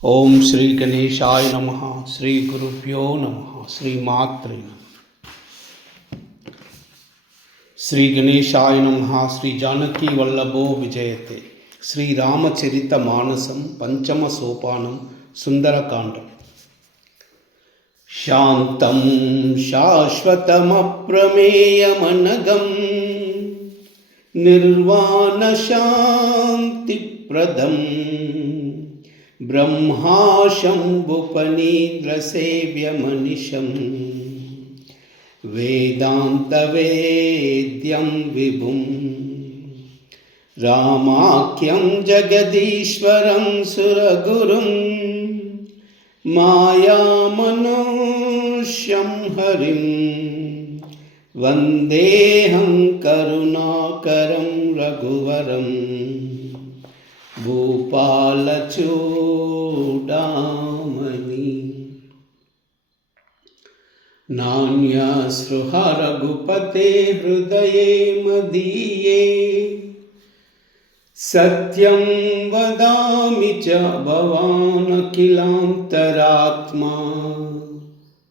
ఓం శ్రీ గణేశాయ నమః. శ్రీ గురుభ్యో నమః. శ్రీ మాత్రే నమః. శ్రీ గణేశాయ నమః. శ్రీ జానకీ వల్లభో విజయతే. శ్రీరామచరిత మానసం పంచమ సోపానం సుందరకాండం. శాంతం శాశ్వతమప్రమేయమనగం నిర్వాణ శాంతిప్రదం బ్రహ్మా శంభుపనీంద్రసేవ్యమనిశం వేదాంతవేద్యం విభుం రామాఖ్యం జగదీశ్వరం సురగురుం మాయామనుష్యం హరిం వందేహం కరుణాకరం రఘువరం భూపాలచూడామణి నాణ్యస్పృహ రఘుపతే హృదయే మదీయే సత్యం వదామి చ భవానఖిలాంతరాత్మా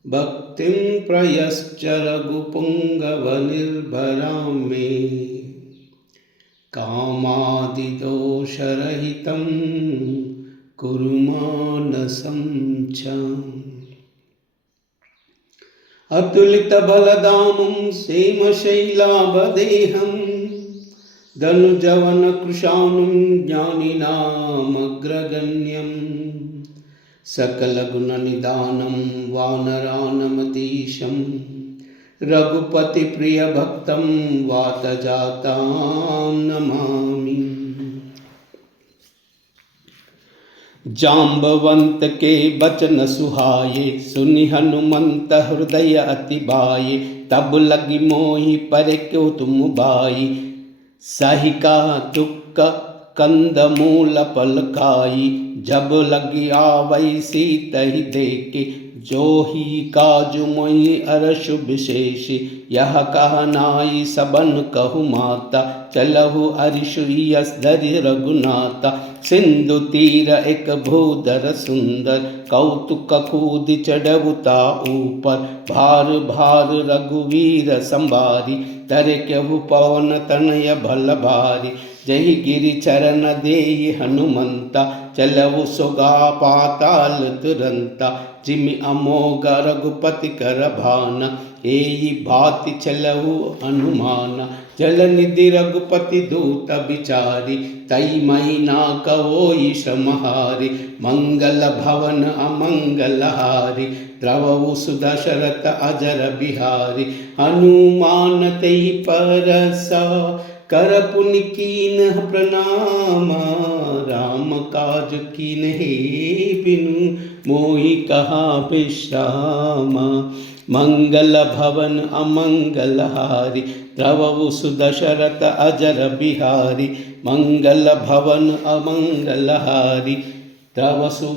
భక్తిం ప్రయశ్చ రఘుపుంగవనిర్భరాం మే కామాదిదోషరహితం కురు మానసం చ. అతులితబలదామం సేమశైలాభదేహం ధనుజవనకృశానుం జ్ఞానినామగ్రగణ్యం సకలగుణనిదానం వానరానమతీశం రఘుపతిప్రియభక్తం వాతజాతాం నమామి. जाम्बवंत के बचन सुहाये सुनि हनुमंत हृदय अति बाये तब लगी मोहि पर क्यों तुम बाई सही का दुख कंद मूल पलकाई जब लगी आवई सीतहि देखे जो ही काजु मोहि अरशु विशेष यह कह नाई सबन कहु माता चलहु अरिशु यस धरि रघुनाथा सिंधु तीर एक भूधर सुंदर कौतुक कूद चढ़उता ऊपर भार भार रघुवीर संभारी तर कहु पवन तनय भल भारी जहि गिरि चरण देहि हनुमंता चलहु सुगा पाताल तुरंता जिमि अमोघ रघुपति कर भाना एई भाति चलहु हनुमाना जल निधि रघुपति दूत बिचारी तई मई ना कवोई समहारी मंगल भवन अमंगल हारी द्रवउ सुदशरथ अजर बिहारी हनुमान तई परसा कर पुनि कीन प्रणाम राम काज कीन हे बिनु मोहि कहा विश्राम मंगल भवन अमंगल हारी द्रवउ सुदशरथ अजर बिहारी मंगल भवन अमंगल हारी द्रवसु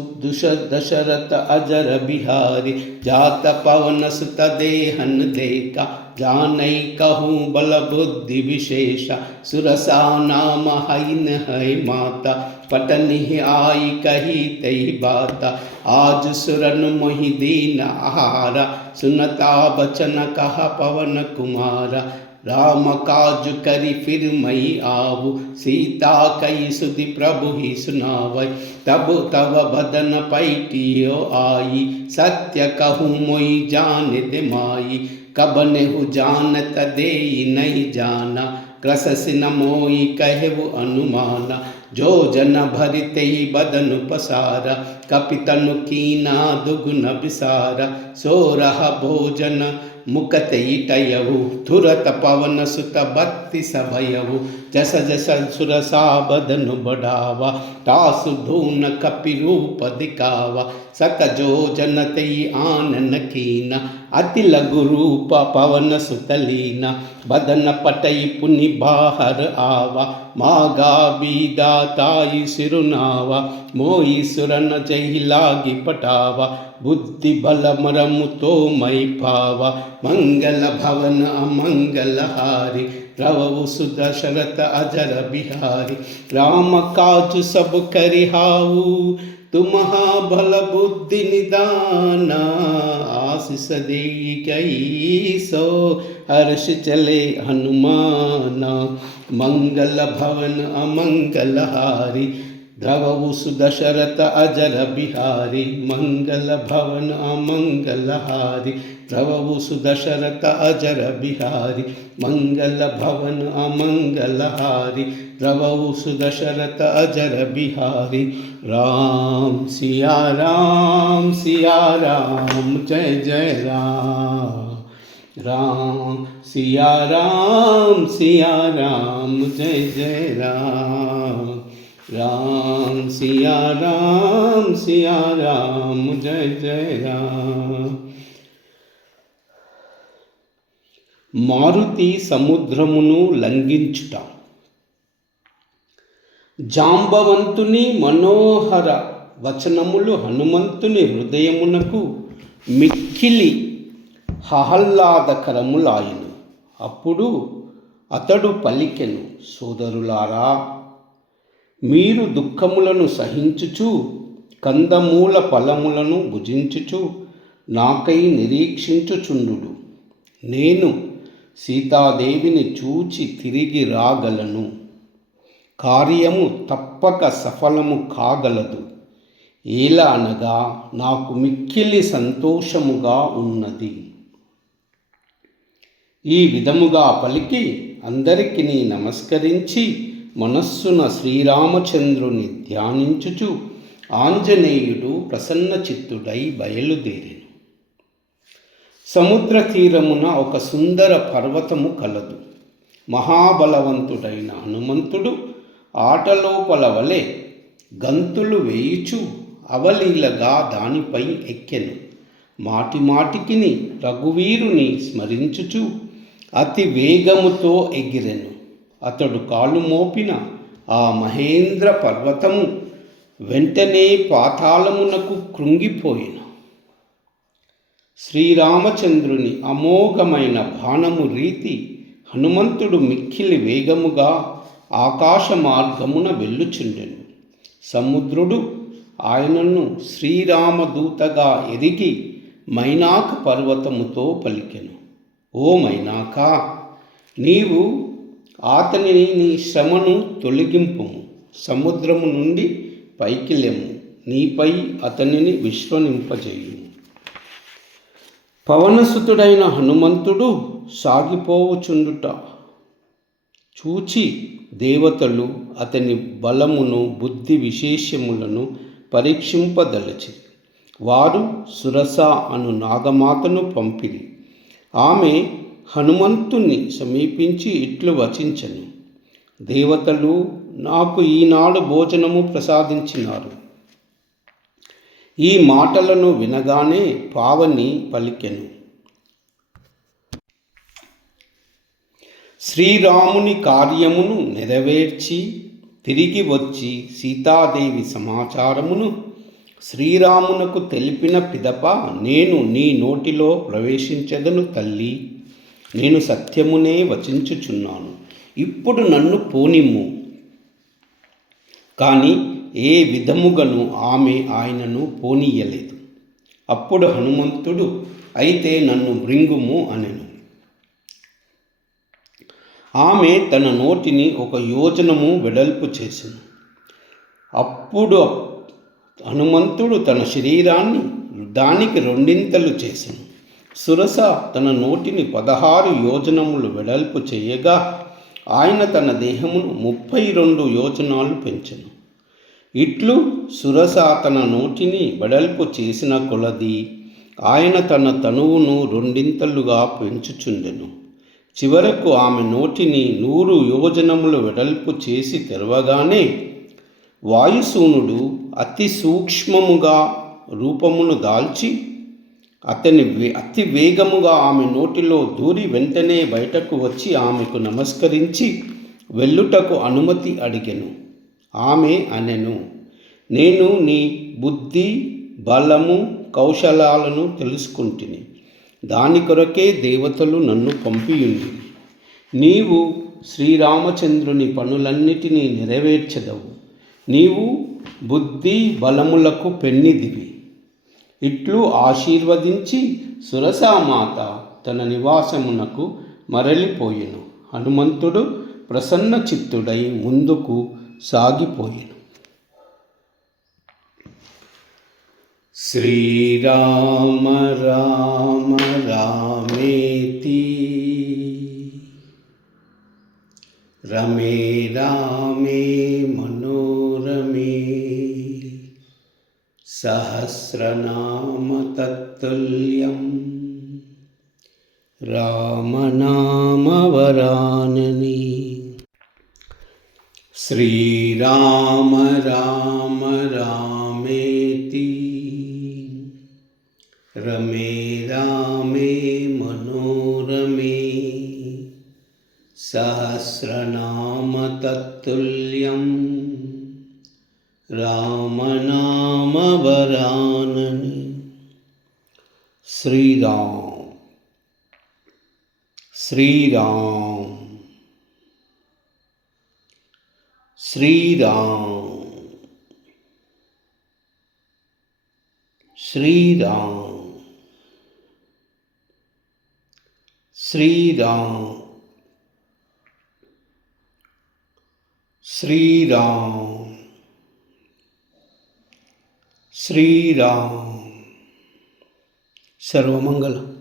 दशरथ अजर बिहारी जात पवन सुत देहन देखा जानई कहूँ बल बुद्धि विशेषा सुरसा नाम हईन है माता पटनि आई कही तई बाता आज सुरन मोहि दीन आहारा सुनता बचन कहा पवन कुमारा राम काज करी फिर मई आवु सीता कई सुधि प्रभु ही सुनावै तब तब बदन पैटियो आई सत्य कहूँ मोई जान दे माई कबनेहु जानत देई नहीं जाना क्रससि न मोई कहु अनुमाना जो जन भरिते ही बदन पसारा कपितनु कीना दुगुन बिसारा सो रहा भोजन मुकत टयहु तुरत पवन सुत बत्ति सभयहु जस जस सुरसा बदनु बढ़ावा तासु धून कपि रूप दिखावा सत जो जन तई आनन कीना अति लघु रूप पवन सुतलीना बदन पटई पुनि बाहर आवा मागा बीदा ताई सिरुनावा मोई सुरन जही लागी पटावा बुद्धि बल मरमु तो मई पावा मंगल भवन अमंगल हारी रवु सुदशरथ अजर बिहारी राम काज सब करिहाऊ तु महाबल बुद्धि निदान आशीष देई कैसो हर्ष चले हनुमान मंगल भवन अमंगल हारी द्रवउ सुदशरथ अजर बिहारी मंगल भवन अमंगल हारी द्रवउ सुदशरथ अजर बिहारी मंगल भवन अमंगल हारी द्रवउ सुदशरथ अजर बिहारी। राम सिया राम जय जय राम। राम सिया राम जय जय राम। राम सिया राम जय जय राम। మారుతి సముద్రమును లంఘించుట। జాంబవంతుని మనోహర వచనములు హనుమంతుని హృదయమునకు మిక్కిలి ఆహ్లాదకరములాయెను। అప్పుడు అతడు పలికెను, సోదరులారా, మీరు దుఃఖములను సహించుచు కందమూల ఫలములను భుజించుచు నాకై నిరీక్షించుచుండుడు। నేను సీతాదేవిని చూచి తిరిగి రాగలను, కార్యము తప్పక సఫలము కాగలదు। ఎలా అనగా నాకు మిక్కిలి సంతోషముగా ఉన్నది। ఈ విధముగా పలికి అందరికి నమస్కరించి మనస్సున శ్రీరామచంద్రుని ధ్యానించుచు ఆంజనేయుడు ప్రసన్న చిత్తుడై బయలుదేరెను। సముద్ర తీరమున ఒక సుందర పర్వతము కలదు। మహాబలవంతుడైన హనుమంతుడు ఆటలోపల వలె గంతులు వేయుచు అవలీలగా దానిపై ఎక్కెను। మాటిమాటికిని రఘువీరుని స్మరించుచు అతి వేగముతో ఎగిరెను। అతడు కాలు మోపిన ఆ మహేంద్ర పర్వతము వెంటనే పాతాళమునకు కృంగిపోయెను। శ్రీరామచంద్రుని అమోఘమైన బాణము రీతి హనుమంతుడు మిక్కిలి వేగముగా ఆకాశ మార్గమున వెళ్ళుచుండెను। సముద్రుడు ఆయనను శ్రీరామదూతగా ఎరిగి మైనాక పర్వతముతో పలికెను, ఓ మైనాక, నీవు అతనిని నీ శ్రమను తొలగింపుము, సముద్రము నుండి పైకి లెమ్ము, నీపై అతనిని విశ్వనింపజేయుము। పవనసుతుడైన హనుమంతుడు సాగిపోవుచుండుట చూచి దేవతలు అతని బలమును బుద్ధి విశేషములను పరీక్షింపదలచి వారు సురస అను నాగమాతను పంపిరి। ఆమె హనుమంతుని సమీపించి ఇట్లు వచించెను, దేవతలు నాకు ఈనాడు భోజనము ప్రసాదించినారు। ఈ మాటలను వినగానే పావని పలికెను, శ్రీరాముని కార్యమును నెరవేర్చి తిరిగి వచ్చి సీతాదేవి సమాచారమును శ్రీరామునకు తెలిపిన పిదప నేను నీ నోటిలో ప్రవేశించెదను తల్లి, నేను సత్యమునే వచించుచున్నాను, ఇప్పుడు నన్ను పోనిమ్ము। కానీ ఏ విధముగను ఆమె ఆయనను పోనీయలేదు। అప్పుడు హనుమంతుడు అయితే నన్ను మృంగుము అనెను। ఆమె తన నోటిని 1 యోజనము వెడల్పు చేసెను। అప్పుడు హనుమంతుడు తన శరీరాన్ని దానికి 2 చేసెను। సురస తన నోటిని 16 యోజనములు వెడల్పు చేయగా ఆయన తన దేహమును 32 యోజనాలు పెంచెను। ఇట్లు సురస తన నోటిని వెడల్పు చేసిన కొలది ఆయన తన తనువును 2 పెంచుచుండెను। చివరకు ఆమె నోటిని 100 యోజనములు వెడల్పు చేసి తెరవగానే వాయుసూనుడు అతి సూక్ష్మముగా రూపమును దాల్చి అతి వేగముగా ఆమె నోటిలో దూరి వెంటనే బయటకు వచ్చి ఆమెకు నమస్కరించి వెళ్ళుటకు అనుమతి అడిగెను। ఆమె అనెను, నేను నీ బుద్ధి బలము కౌశలాలను తెలుసుకుంటుని, దాని కొరకే దేవతలు నన్ను పంపియుండిరి। నీవు శ్రీరామచంద్రుని పనులన్నిటినీ నెరవేర్చెదవు, నీవు బుద్ధి బలములకు పెన్నిదివి. ఇట్లు ఆశీర్వదించి సురసామాత తన నివాసమునకు మరలిపోయెను. హనుమంతుడు ప్రసన్న చిత్తుడై ముందుకు సాగిపోయెను. శ్రీరామ రామ రామేతి రమే రామే మనోరమే సహస్రనామ తత్తుల్యం రామనామ వరానని. శ్రీరామ రామ రామేతి రమే రామే మనోరమే సహస్రనామ తత్తుల్యం రామనామ వరానని. శ్రీరామ్ శ్రీరామ్ శ్రీరామ్ శ్రీరామ్ శ్రీరామ్ శ్రీరామ్ శ్రీరామ్. సర్వమంగళం.